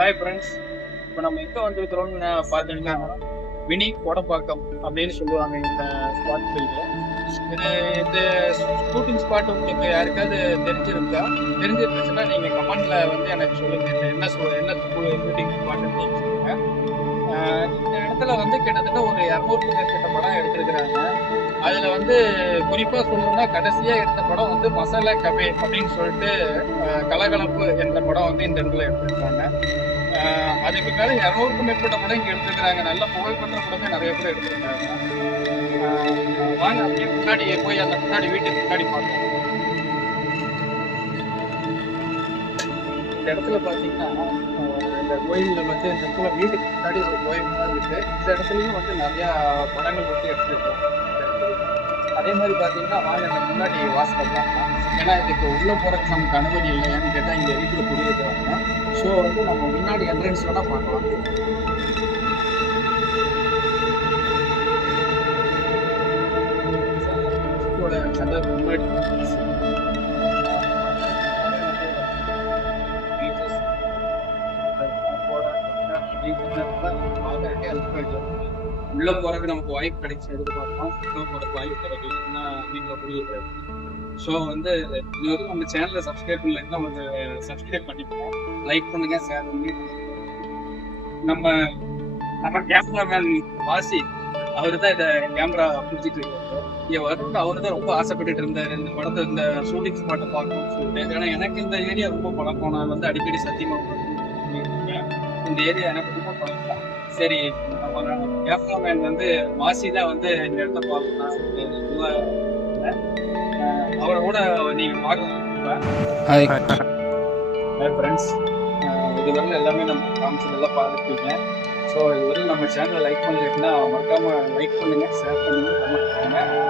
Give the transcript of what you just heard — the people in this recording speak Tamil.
ஹாய் ஃப்ரெண்ட்ஸ் இப்போ நம்ம எங்கே வந்திருக்கிறோம்னு பார்த்தீங்கன்னா மினி கோடம்பாக்கம் அப்படின்னு சொல்லுவாங்க இந்த ஸ்பாட் ஃபீல்டு இது இந்த ஷூட்டிங் ஸ்பாட் உங்களுக்கு யாருக்காவது தெரிஞ்சிருக்கா தெரிஞ்சிருந்துச்சுன்னா நீங்கள் கமெண்டில் வந்து எனக்கு சொல்லுங்க. என்ன சொல் என்ன ஷூட்டிங் ஸ்பாட்டுன்னு நீங்கள் சொல்லுங்க. இந்த இடத்துல வந்து கிட்டத்தட்ட ஒரு இரநூறுக்கு மேற்பட்ட படம் எடுத்திருக்கிறாங்க. அதில் வந்து குறிப்பாக சொல்லணும்னா கடைசியாக எடுத்த படம் வந்து மசாலா கபே அப்படின்னு சொல்லிட்டு கலகலப்பு என்ற படம் வந்து இந்த இடத்துல எடுத்திருக்காங்க. அதுக்கு மேலே இரநூறுக்கும் மேற்பட்ட படம் இங்கே எடுத்திருக்கிறாங்க. நல்ல புகழ்பெற்ற படமே நிறைய பேர் எடுத்திருக்காங்க. வாங்க அப்படியே முன்னாடி போய் அந்த முன்னாடி வீட்டுக்கு முன்னாடி பார்த்தோம் இந்த இடத்துல பார்த்தீங்கன்னா இந்த கோயிலில் வந்து இந்த இடத்துல வீட்டுக்கு முன்னாடி ஒரு கோயில் மாதிரி இருக்கு. இந்த இடத்துலையும் வந்து நிறைய படங்கள் வந்து எடுத்துருக்கோம் அதே மாதிரி பார்த்தீங்கன்னா வாங்க இந்த முன்னாடி வாசல் பார்க்கலாம். ஏன்னா இதுக்கு உள்ள போறதுக்கு நமக்கு அனுமதி இல்லையான்னு கேட்டால் இங்கே வீட்டில் குடியிருக்கிறாங்க. ஸோ வந்து நம்ம முன்னாடி என்ட்ரன்ஸில் தான் பார்க்கலாம். இதோட முன்னாடி. உள்ள போறதுக்கு நமக்கு வாய்ப்பு கிடைச்சு எதிர்பார்ப்போம். உள்ள போறதுக்கு வாய்ப்பு கிடைக்கலன்னா நீங்க புரியுது ஸோ வந்து இது நம்ம சேனலை சப்ஸ்கிரைப் பண்ணலைன்னா வந்து சப்ஸ்கிரைப் பண்ணிப்போம் லைக் பண்ணுங்க ஷேர் பண்ணி நம்ம நம்ம கேமராமேன் வாசி அவர் தான் இந்த கேமரா பிடிச்சிட்டு இருக்காரு. இங்கே வரணும்னு அவர் தான் ரொம்ப ஆசைப்பட்டுட்டு இருந்தார். இந்த படத்தை இந்த ஷூட்டிங் ஸ்பாட்டை பார்க்கணும்னு சொல்லிட்டு. ஏன்னா எனக்கு இந்த ஏரியா ரொம்ப பழக்கம். நான் வந்து அடிக்கடி சத்தியமாக இந்த ஏரியா எனக்கு ரொம்ப பழக்கம் சரி நம்ம கேமராமேன் வந்து வாசி தான் வந்து இந்த இடத்த பார்க்கலாம் அவரை கூட நீங்க பார்க்கலாம் ஹாய் ஹாய் ஃப்ரெண்ட்ஸ் இதுவரை எல்லாமே நம்ம காமிச்சதெல்லாம் பார்த்துருப்பீங்க ஸோ இதுவரை நம்ம சேனலை லைக் பண்ணலைன்னா மறக்காம லைக் பண்ணுங்க ஷேர் பண்ணுங்க கமெண்ட் பண்ணுங்க.